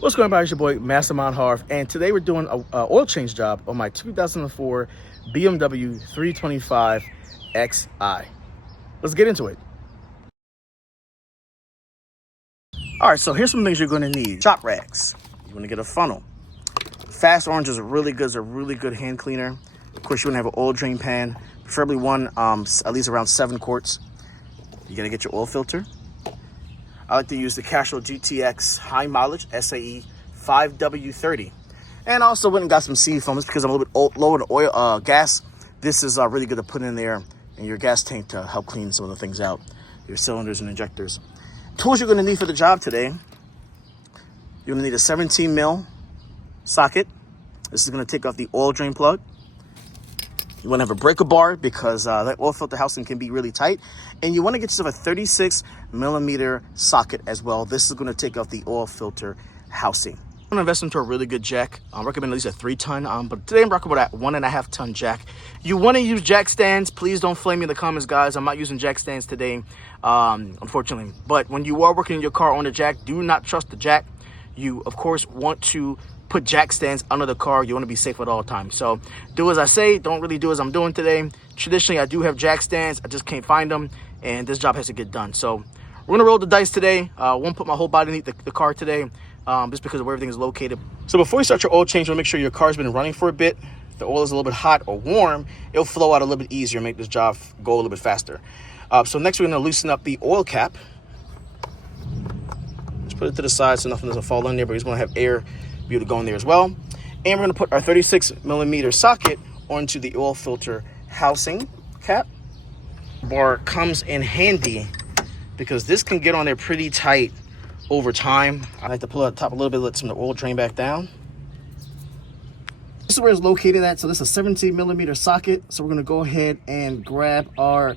What's going on, it's your boy Masterminder, and today we're doing an oil change job on my 2004 BMW 325xi. Let's get into it. All right, so here's some things you're going to need. Shop rags. You're going to get a funnel. Fast Orange is really good. It's a really good hand cleaner. Of course, you're going to have an oil drain pan, preferably one at least around 7 quarts. You're going to get your oil filter. I like to use the Castrol GTX high mileage SAE 5W30. And I also went and got some seed foam. Just because I'm a little bit low in oil, gas. This is really good to put in there in your gas tank to help clean some of the things out, your cylinders and injectors. Tools you're going to need for the job today. You're going to need a 17 mil socket. This is going to take off the oil drain plug. You want to have a breaker bar because that oil filter housing can be really tight. And you want to get yourself a 36 millimeter socket as well. This is going to take off the oil filter housing. I'm going to invest into a really good jack. I recommend at least a 3-ton, but today I'm rocking with that 1.5-ton jack. You want to use jack stands. Please don't flame me in the comments, guys. I'm not using jack stands today, unfortunately. But when you are working in your car on the jack, do not trust the jack. You, of course, want to put jack stands under the car. You want to be safe at all times. So do as I say, don't really do as I'm doing today. Traditionally, I do have jack stands. I just can't find them, and this job has to get done. So we're going to roll the dice today. Won't put my whole body underneath the car today, just because of where everything is located. So before you start your oil change, you want to make sure your car's been running for a bit. If the oil is a little bit hot or warm, it'll flow out a little bit easier, make this job go a little bit faster. So next, we're going to loosen up the oil cap. Just put it to the side so nothing doesn't fall in there, but he's going to have air be able to go in there as well. And we're going to put our 36 millimeter socket onto the oil filter housing cap. Bar comes in handy because this can get on there pretty tight over time. I like to pull out the top a little bit, let some of the oil drain back down. This is where it's located at. So this is a 17 millimeter socket. So we're going to go ahead and grab our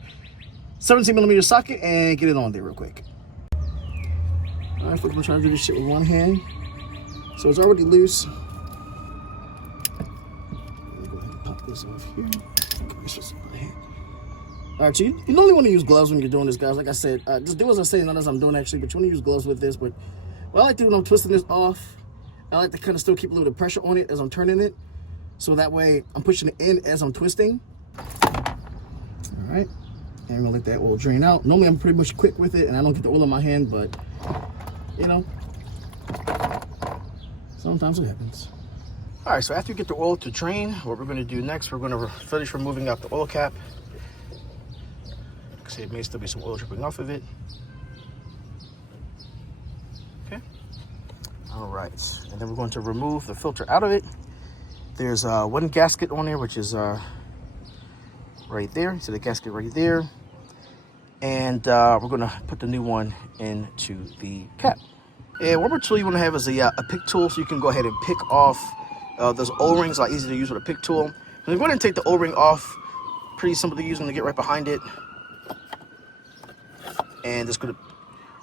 17 millimeter socket and get it on there real quick. All right, we're going to try to do this shit with one hand. So it's already loose. Let me go ahead and pop this off here. All right, so you normally want to use gloves when you're doing this, guys. Like I said, just do as I say, not as I'm doing actually, but you want to use gloves with this. But what I like to do when I'm twisting this off, I like to kind of still keep a little bit of pressure on it as I'm turning it. So that way I'm pushing it in as I'm twisting. All right, and I'm gonna let that oil drain out. Normally I'm pretty much quick with it and I don't get the oil in my hand, but you know, sometimes it happens. All right, so after you get the oil to drain, what we're gonna do next, we're gonna finish removing out the oil cap. See, it may still be some oil dripping off of it. Okay. All right, and then we're going to remove the filter out of it. There's one gasket on there, which is right there. So the gasket right there. And we're gonna put the new one into the cap. And one more tool you want to have is a pick tool, so you can go ahead and pick off those O-rings. A lot easier to use with a pick tool. So we're going to take the O-ring off. Pretty simple to use when you get right behind it. And just going to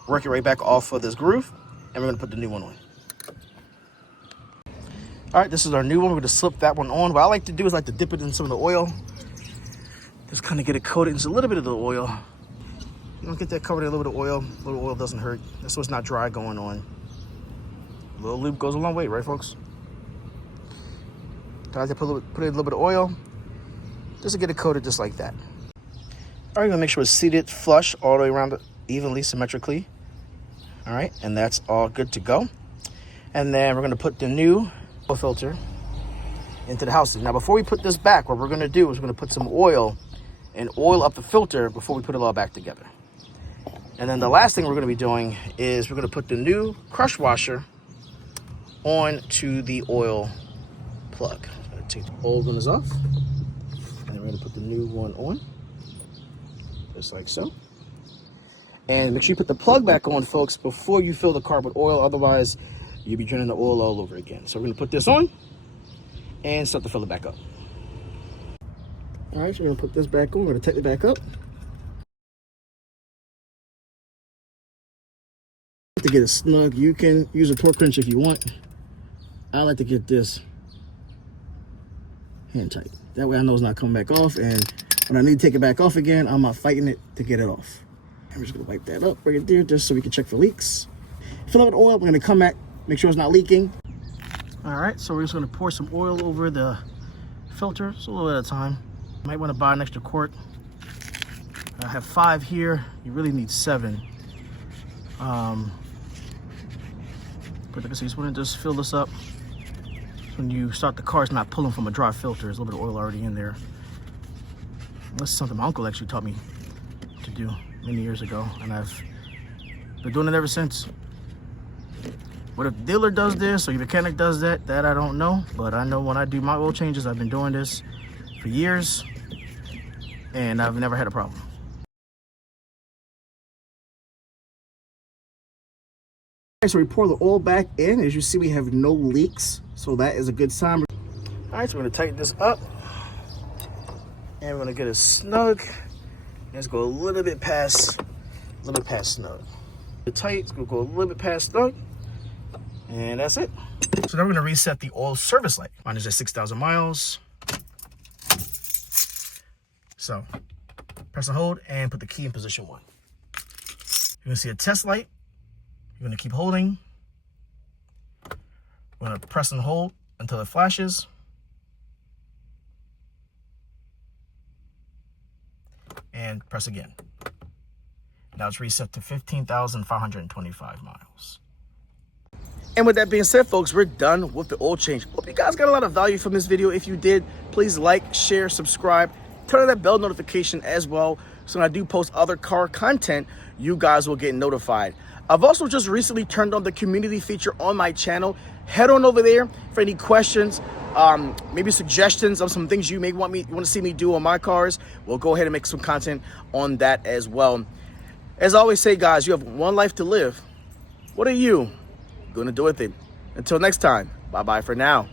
work it right back off of this groove. And we're going to put the new one on. All right, this is our new one. We're going to slip that one on. What I like to do is like to dip it in some of the oil. Just kind of get it coated in just a little bit of the oil. You don't get that covered in a little bit of oil. A little oil doesn't hurt. That's so it's not dry going on. A little lube goes a long way, right, folks? I like to put in a little bit of oil just to get it coated just like that. All right, you're gonna make sure it's seated flush all the way around it, evenly, symmetrically. All right, and that's all good to go. And then we're gonna put the new oil filter into the housing. Now, before we put this back, what we're gonna do is we're gonna put some oil and oil up the filter before we put it all back together. And then the last thing we're gonna be doing is we're gonna put the new crush washer onto the oil plug. I'm gonna take the old one off, and we're gonna put the new one on. Just like so. And make sure you put the plug back on, folks, before you fill the car with oil. Otherwise, you'll be draining the oil all over again. So we're going to put this on and start to fill it back up. All right, so we're going to put this back on. We're going to tighten it back up. To get it snug, you can use a torque wrench if you want. I like to get this hand tight. That way I know it's not coming back off, and when I need to take it back off again, I'm not fighting it to get it off. I'm just gonna wipe that up right there just so we can check for leaks. Fill up with oil. We're gonna come back Make sure it's not leaking. All right, so we're just gonna pour some oil over the filter, just a little bit at a time. Might wanna buy an extra quart. I have 5 here, you really need 7. But like I said, you just wanna just fill this up. So when you start the car, it's not pulling from a dry filter. There's a little bit of oil already in there. This is something my uncle actually taught me to do many years ago, and I've been doing it ever since. What if the dealer does this or your mechanic does that? That I don't know, but I know when I do my oil changes, I've been doing this for years, and I've never had a problem. All right, so we pour the oil back in. As you see, we have no leaks, so that is a good sign. All right, so we're gonna tighten this up, and we're gonna get it snug. Let's go a little bit past snug. The tight, it's gonna go a little bit past snug, and that's it. So now we're gonna reset the oil service light. Mine is at 6,000 miles. So press and hold and put the key in position 1. You're gonna see a test light. You're gonna keep holding. We're gonna press and hold until it flashes. And press again. Now it's reset to 15,525 miles. And with that being said, folks, we're done with the oil change. Hope you guys got a lot of value from this video. If you did, please like, share, subscribe, turn on that bell notification as well. So when I do post other car content, you guys will get notified. I've also just recently turned on the community feature on my channel. Head on over there for any questions, maybe suggestions of some things you may want to see me do on my cars. We'll go ahead and make some content on that as well. As I always say, guys, you have one life to live. What are you going to do with it? Until next time, bye-bye for now.